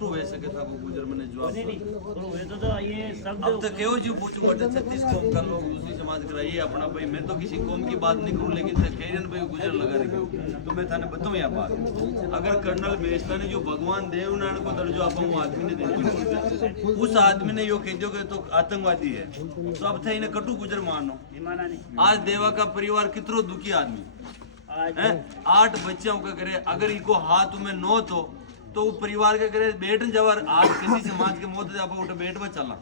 कटु वे सके था को गुजर मने जवाब तो ये शब्द अब तक केहो जी पूछू बटे 36 कौम का लोग दूसरी समाज करा ये अपना भाई मैं तो किसी कौम की बात नहीं करूं लेकिन खेरन भाई गुजर लगा रही तो मैं थाने बताऊं या बात अगर कर्नल बेस्ता ने जो भगवान देवनारायण को दर्जो आपा वो आदमी ने दे उस आदमी ने यो कह दियो कि तो आतंकवादी है तो अब थे इन्हें कटु गुजर मानो आज देवा का परिवार कितनो दुखी आदमी है 8 बच्चों का करे अगर इको हाथ में नो तो वो परिवार के करे बेट जवर आज किसी समाज के मौत जापा उठे बेट में चला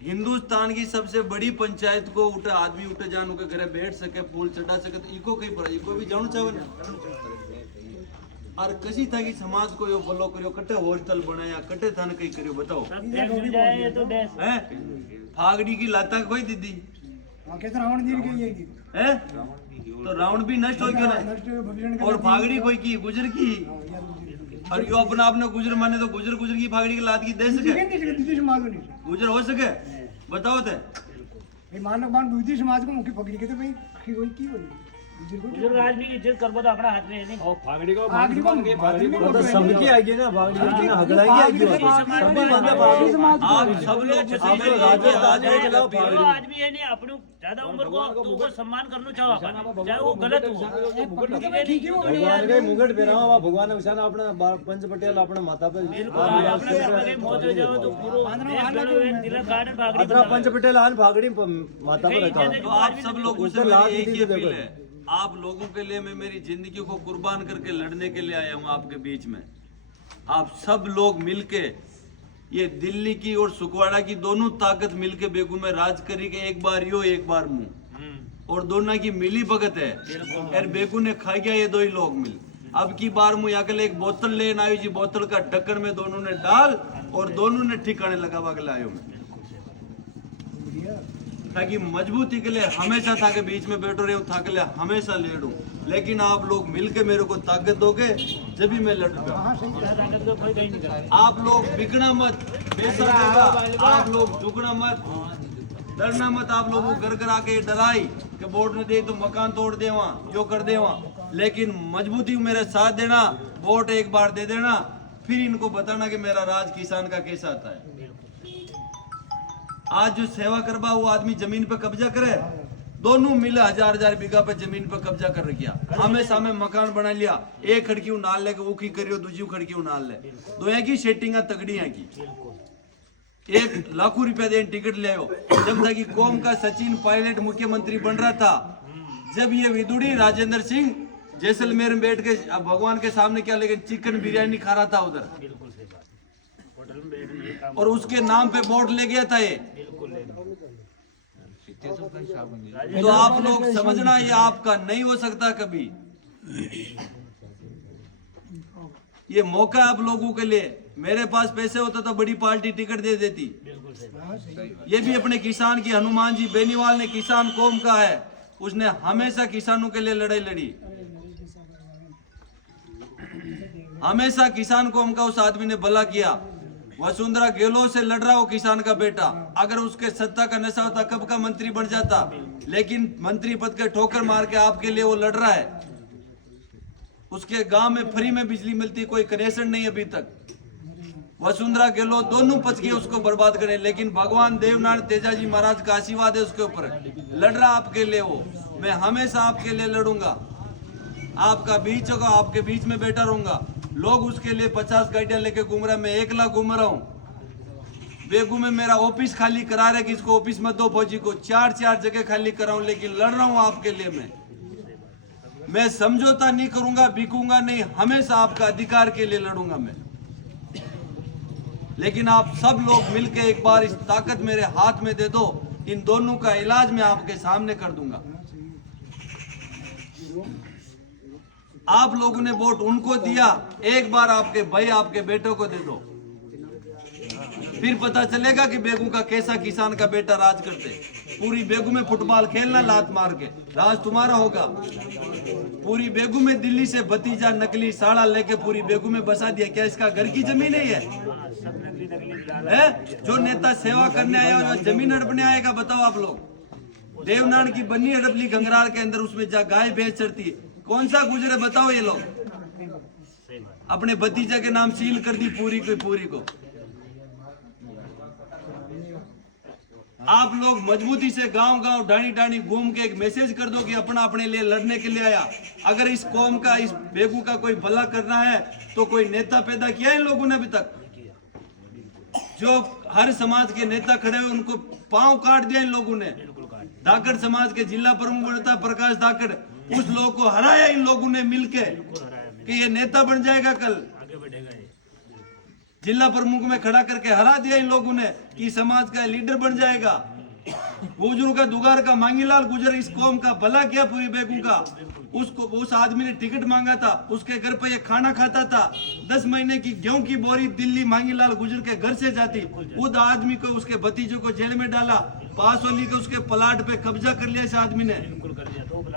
हिंदुस्तान की सबसे बड़ी पंचायत को उठे आदमी उठे जान के घरे बैठ सके फूल चढ़ा सके तो इको कहीं पड़ा इको भी जानो चाहे और कसी था कि समाज को यो फॉलो करियो कटे हॉस्टल बनाया कटे थाने कहीं करियो बताओ हैं फागड़ी की लाता कोई दीदी हैं तो रावण भी नष्ट हो गया ना और फागड़ी कोई की गुजर की और यो अपना आपने गुजर माने तो गुजर गुजर की फागड़ी की लात की दे सके गुजर हो सके बताओ थे मानव बाण दूसरी समाज को मुख्य पकड़ी के तो भाई कोई की बोली बुजुर्ग आदमी की इज्जत करबो तो अपना हाथ में है नहीं और फागड़ी को तो सबकी आएगी ना फागड़ी ना हगड़ाई आएगी सभी बंदा फागड़ी समाज आप सब लोग राजस्थान में चलाओ फागड़ी आदमी है नहीं अपने ज्यादा उम्र को तो वो सम्मान करना चाहो अपन चाहे वो गलत हो भगवान के मुकुट पहनावा भगवान ने निशान अपने पंच पटेल अपने माथा पे अपने मौत हो जाओ तो पूरा तिलक गार्डन फागड़ी पंच पटेल आन फागड़ी माथा पे रखा तो आप सब लोगों से मेरी एक ही अपील है आप लोगों के लिए मैं मेरी जिंदगी को कुर्बान करके लड़ने के लिए आया हूं आपके बीच में आप सब लोग मिलके ये दिल्ली की और सुकवाड़ा की दोनों ताकत मिलके बेगू में राज करी के एक बार यो एक बार मुंह और दोनों की मिली भगत है यार बेगू ने खा गया ये दो ही लोग मिल अब की बार मुझे अगले एक बोतल लेना आयु जी बोतल का ढक्कन में दोनों ने डाल और दोनों ने ठिकाने लगा अगले आयो में ताकि मजबूती के लिए हमेशा था के बीच में बैठो रहे था के लिए हमेशा लड़ूं लेकिन आप लोग मिलके मेरे को ताकत दोगे जब भी मैं लड़ूंगा आप लोग बिगड़ा मत बेसर आप लोग झुकना मत डरना मत आप लोगों को घर घर आके डराई कि वोट ने दे तो मकान तोड़ दे वहां जो कर दे वहां लेकिन मजबूती मेरे साथ देना वोट एक बार दे देना फिर इनको बताना कि मेरा राज किसान का कैसा आता है आज जो सेवा करवा वो आदमी जमीन पे कब्जा करे दोनों मिले 1000 बीघा पे जमीन पे कब्जा कर रखिया हमेशा में मकान बना लिया एक खड़की नाल लेके वो की करियो दूसरी खड़की नाल ले दो की सेटिंग तगड़ी है की 1 लाख रुपया दे टिकट ले आयो जब तक कौम का सचिन पायलट मुख्यमंत्री बन रहा था जब ये विदुड़ी राजेंद्र सिंह जैसलमेर में बैठ के भगवान के सामने क्या लेकिन चिकन बिरयानी खा रहा था उधर और उसके नाम पे वोट ले गया था ये तो आप लोग समझना ये आपका नहीं हो सकता कभी ये मौका आप लोगों के लिए मेरे पास पैसे होता तो बड़ी पार्टी टिकट दे देती ये भी अपने किसान की हनुमान जी बेनीवाल ने किसान कौम का है उसने हमेशा किसानों के लिए लड़ाई लड़ी हमेशा किसान कौम का उस आदमी ने भला किया वसुंधरा गहलोत से लड़ रहा हो किसान का बेटा अगर उसके सत्ता का नशा होता कब का मंत्री बन जाता लेकिन मंत्री पद के ठोकर मार के आपके लिए वो लड़ रहा है उसके गांव में फ्री में बिजली मिलती कोई कनेक्शन नहीं अभी तक वसुंधरा गहलोत दोनों पच के उसको बर्बाद करे लेकिन भगवान देवनारायण तेजाजी महाराज का आशीर्वाद है उसके ऊपर लड़ रहा आपके लिए वो मैं हमेशा आपके लिए लड़ूंगा आपका बीच होगा आपके बीच में बैठा रहूंगा लोग उसके लिए 50 गाड़ियां लेके घूम रहे मैं 1 लाख घूम रहा हूँ बेगू में मेरा ऑफिस खाली करा रहे कि इसको ऑफिस में दो फौजी को 4 जगह खाली कराऊं लेकिन लड़ रहा हूँ आपके लिए मैं समझौता नहीं करूंगा बिकूंगा नहीं हमेशा आपका अधिकार के लिए लड़ूंगा मैं लेकिन आप सब लोग मिलके एक बार इस ताकत मेरे हाथ में दे दो इन दोनों का इलाज मैं आपके सामने कर दूंगा आप लोगों ने वोट उनको दिया एक बार आपके भाई आपके बेटों को दे दो फिर पता चलेगा कि बेगू का कैसा किसान का बेटा राज करते पूरी बेगू में फुटबॉल खेलना लात मार के राज तुम्हारा होगा पूरी बेगू में दिल्ली से भतीजा नकली साड़ा लेके पूरी बेगू में बसा दिया क्या इसका घर की जमीन ही है जो नेता सेवा करने आया जो जमीन हड़पने आएगा बताओ आप लोग देवनारायण की बन्नी हड़प ली गंगरार के अंदर उसमें जा गाय भैंस चढ़ती कौन सा गुजरे बताओ ये लोग अपने भतीजा के नाम सील कर दी पूरी को। आप लोग मजबूती से गांव डाणी घूम के एक मैसेज कर दो कि अपने लिए लड़ने के लिए आया। अगर इस कौम का, इस बेगू का कोई भला करना है तो कोई नेता पैदा किया इन लोगों ने अभी तक? जो हर समाज के नेता खड़े हुए उनको पांव काट दिया इन लोगों ने। धाकड़ समाज के जिला प्रमुख बनता प्रकाश धाकड़, उस लोग को हराया इन लोगों ने मिलके कि ये नेता बन जाएगा, कल जिला प्रमुख में खड़ा करके हरा दिया इन लोगों ने कि समाज का लीडर बन जाएगा। बुजुर्ग का दुगार का मांगीलाल गुजर इस कौम का भला किया पूरी बेगू का। उसको उस आदमी ने टिकट मांगा था, उसके घर पे ये खाना खाता था। 10 महीने की गेहूं की बोरी दिल्ली मांगीलाल गुजर के घर से जाती। उस आदमी को, उसके भतीजों को जेल में डाला। पासोली के उसके प्लाट पे कब्जा कर लिया इस आदमी ने।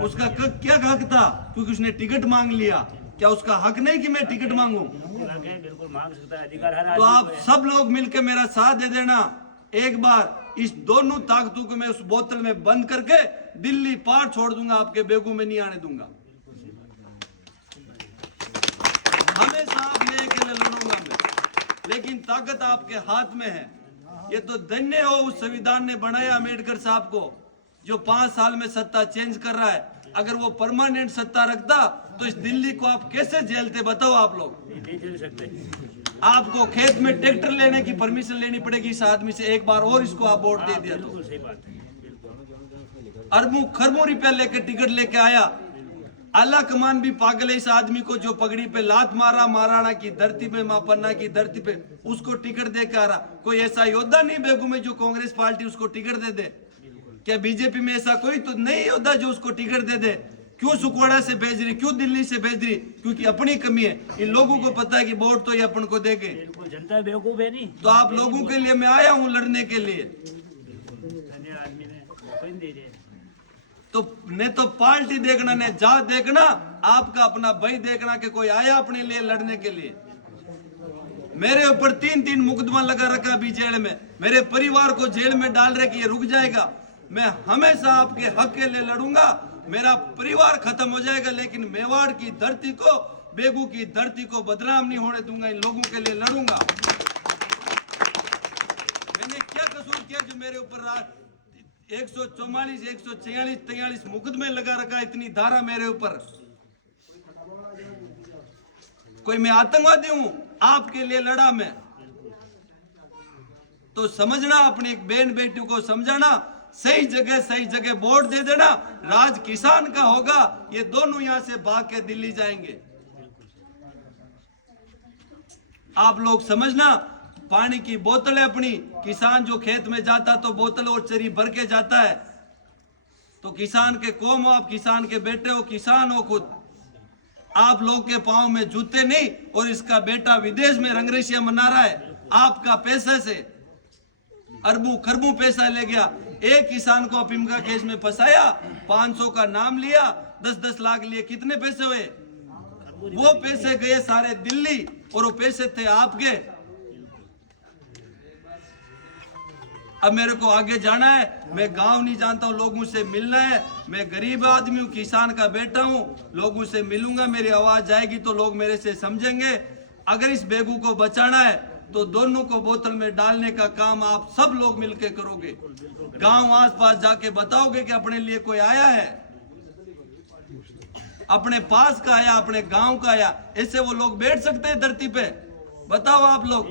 उसका क्या हक था? क्योंकि उसने टिकट मांग लिया। क्या उसका हक नहीं कि मैं टिकट मांगू? बिल्कुल मांग सकता है, अधिकार हर तो आदमी आप को है। सब लोग मिलकर मेरा साथ दे देना। एक बार इस दोनों ताकतों को मैं उस बोतल में बंद करके दिल्ली पार छोड़ दूंगा, आपके बेगू में नहीं आने दूंगा। हमेशा आप लेके लड़ूंगा मैं, लेकिन ताकत आपके हाथ में है। ये तो धन्य हो उस संविधान ने बनाया अम्बेडकर साहब को, जो 5 साल में सत्ता चेंज कर रहा है। अगर वो परमानेंट सत्ता रखता तो इस दिल्ली को आप कैसे झेलते, बताओ आप लोग। नहीं झेल सकते। आपको खेत में ट्रैक्टर लेने की परमिशन लेनी पड़ेगी इस आदमी से। एक बार और इसको आप वोट दे दिया तो बिल्कुल सही बात है, बिल्कुल। अरबों खरबों रुपया लेके टिकट लेके आया। आला कमान भी पागल है इस आदमी को, जो पगड़ी पे लात मारा महाराणा की धरती पे, मां पन्ना की धरती पे, उसको टिकट दे के आ रहा। कोई ऐसा योद्धा नहीं बेगू में जो कांग्रेस पार्टी उसको टिकट दे दे? क्या बीजेपी में ऐसा कोई तो नहीं योद्धा जो उसको टिकट दे दे? क्यों सुकवाड़ा से भेज रही, क्यों दिल्ली से भेज रही? क्योंकि अपनी कमी है। इन लोगों को पता है कि वोट तो ये अपन को देंगे। बिल्कुल, जनता बेवकूफ है नहीं। तो आप लोगों के लिए मैं आया हूं लड़ने के लिए। धन्य आदमी ने कोई दे दे। तो ने तो पार्टी देखना, ने जात देखना, आपका अपना भाई देखना कि कोई आया अपने लिए लड़ने के लिए। मेरे ऊपर 3 मुकदमा लगा रखा अभी जेल में। मेरे परिवार को जेल में डाल रहे कि ये रुक जाएगा। मैं हमेशा आपके हक के लिए लड़ूंगा। मेरा परिवार खत्म हो जाएगा, लेकिन मेवाड़ की धरती को, बेगू की धरती को बदनाम नहीं होने दूंगा। इन लोगों के लिए लड़ूंगा। मैंने क्या कसूर किया जो मेरे ऊपर 144, 146, 43 मुकदमे लगा रखा, इतनी धारा मेरे ऊपर? कोई मैं आतंकवादी हूं? आपके लिए लड़ा मैं। तो समझना, अपनी एक बहन बेटी को समझाना, सही जगह वोट दे देना। राज किसान का होगा, ये दोनों यहां से भाग के दिल्ली जाएंगे। आप लोग समझना, पानी की बोतल है अपनी। किसान जो खेत में जाता तो बोतल और चरी भर के जाता है। तो किसान के कौम हो आप, किसान के बेटे हो, किसान हो खुद। आप लोग के पांव में जूते नहीं। और इसका बेटा विदेश में रंगरेशिया मना रहा है आपका पैसे से। अरबों खरबों पैसा ले गया। एक किसान को अफीम का केस में फंसाया, 500 का नाम लिया, 10-10 लाख लिए। कितने पैसे हुए? वो पैसे गए सारे दिल्ली, और वो पैसे थे आपके। अब मेरे को आगे जाना है, मैं गांव नहीं जानता हूं, लोगों से मिलना है। मैं गरीब आदमी हूं, किसान का बेटा हूं, लोगों से मिलूंगा। मेरी आवाज जाएगी तो लोग मेरे से समझेंगे। अगर इस बेगू को बचाना है तो दोनों को बोतल में डालने का काम आप सब लोग मिलकर करोगे। गांव आसपास जाके बताओगे कि अपने लिए कोई आया है, अपने पास का आया, अपने गांव का आया। ऐसे वो लोग बैठ सकते हैं धरती पे? बताओ आप लोग।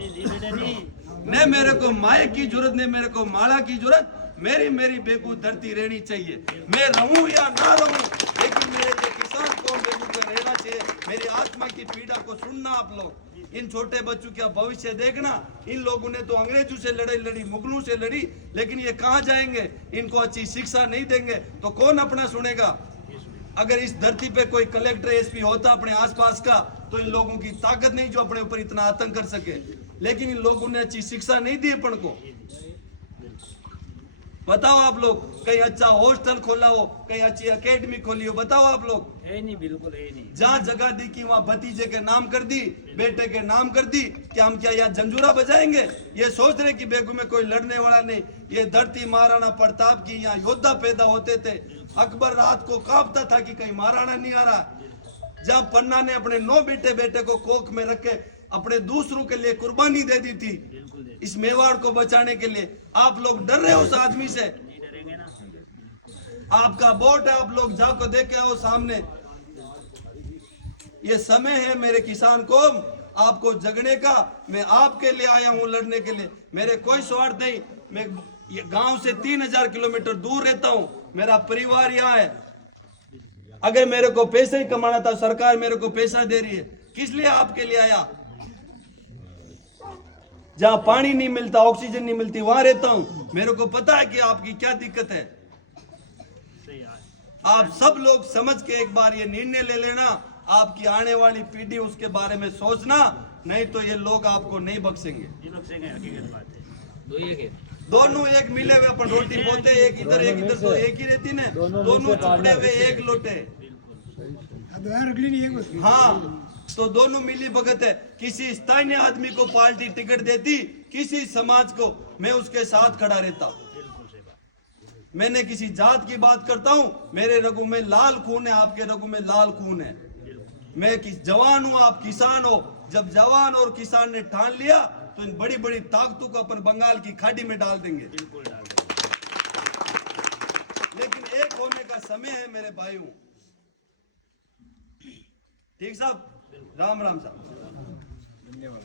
नहीं मेरे को माइक की जरूरत नहीं, मेरे को माला की जरूरत। मेरी बेगू धरती रहनी चाहिए। मैं रहूं या ना रहूं, लेकिन मेरे जो किसान को बेगू पे रहना चाहिए। मेरी आत्मा की पीड़ा को सुनना आप लोग। इन छोटे बच्चों का भविष्य देखना। इन लोगों ने तो अंग्रेजों से लड़ी, मुगलों से लड़ी, लेकिन ये कहां जाएंगे? इनको अच्छी शिक्षा नहीं देंगे तो कौन अपना सुनेगा? अगर इस धरती पे कोई कलेक्टर एसपी होता अपने आसपास का, तो इन लोगों की ताकत नहीं जो अपने ऊपर इतना आतंक कर सके। लेकिन इन लोगों ने अच्छी शिक्षा नहीं दी अपन को। बताओ आप लोग, कहीं अच्छा हॉस्टल खोला हो, कहीं अच्छी एकेडमी खोली हो? बताओ आप लोग। है नहीं, बिल्कुल है नहीं। जहाँ जगह दी कि वहाँ भतीजे के नाम कर दी, बेटे के नाम कर दी। क्या हम क्या यहाँ जंजूरा बजाएंगे? ये सोच रहे कि बेगू में कोई लड़ने वाला नहीं। ये धरती महाराणा प्रताप की यहाँ योद्धा पैदा होते थे। अकबर रात को कांपता था कि कहीं महाराणा नहीं आ रहा। जहां पन्ना ने अपने 9 बेटे को कोख में रख के अपने दूसरों के लिए कुर्बानी दे दी थी, इस मेवाड़ को बचाने के लिए। आप लोग डर रहे हो उस आदमी से? आपका वोट है, आप लोग जाकर देखे हो सामने। ये समय है मेरे किसान को आपको जगने का। मैं आपके लिए आया हूं लड़ने के लिए, मेरे कोई स्वार्थ नहीं। मैं ये गांव से 3000 किलोमीटर दूर रहता हूं, मेरा परिवार यहाँ है। अगर मेरे को पैसे ही कमाना था, सरकार मेरे को पैसा दे रही है, किस लिए आपके लिए आया? जहां पानी नहीं मिलता, ऑक्सीजन नहीं मिलती, वहां रहता हूं। मेरे को पता है कि आपकी क्या दिक्कत है। आप सब लोग समझ के एक बार ये निर्णय ले लेना, आपकी आने वाली पीढ़ी उसके बारे में सोचना, नहीं तो ये लोग आपको नहीं बख्शेंगे। दोनों एक मिले हुए अपन रोटी पोते, एक इधर तो एक ही रहती ना, दोनों चुपड़े हुए एक लोटे। हाँ, तो दोनों मिली भगत है। किसी स्थानीय आदमी को पार्टी टिकट देती, किसी समाज को, मैं उसके साथ खड़ा रहता। मैंने किसी जात की बात करता हूं, मेरे रगों में लाल खून है, आपके रगों में लाल खून है। मैं जवान हूं, आप किसान हो। जब जवान और किसान ने ठान लिया तो इन बड़ी बड़ी ताकतों को अपन बंगाल की खाड़ी में डाल देंगे। लेकिन एक होने का समय है मेरे भाइयों। ठीक साहब, राम राम साहब, धन्यवाद।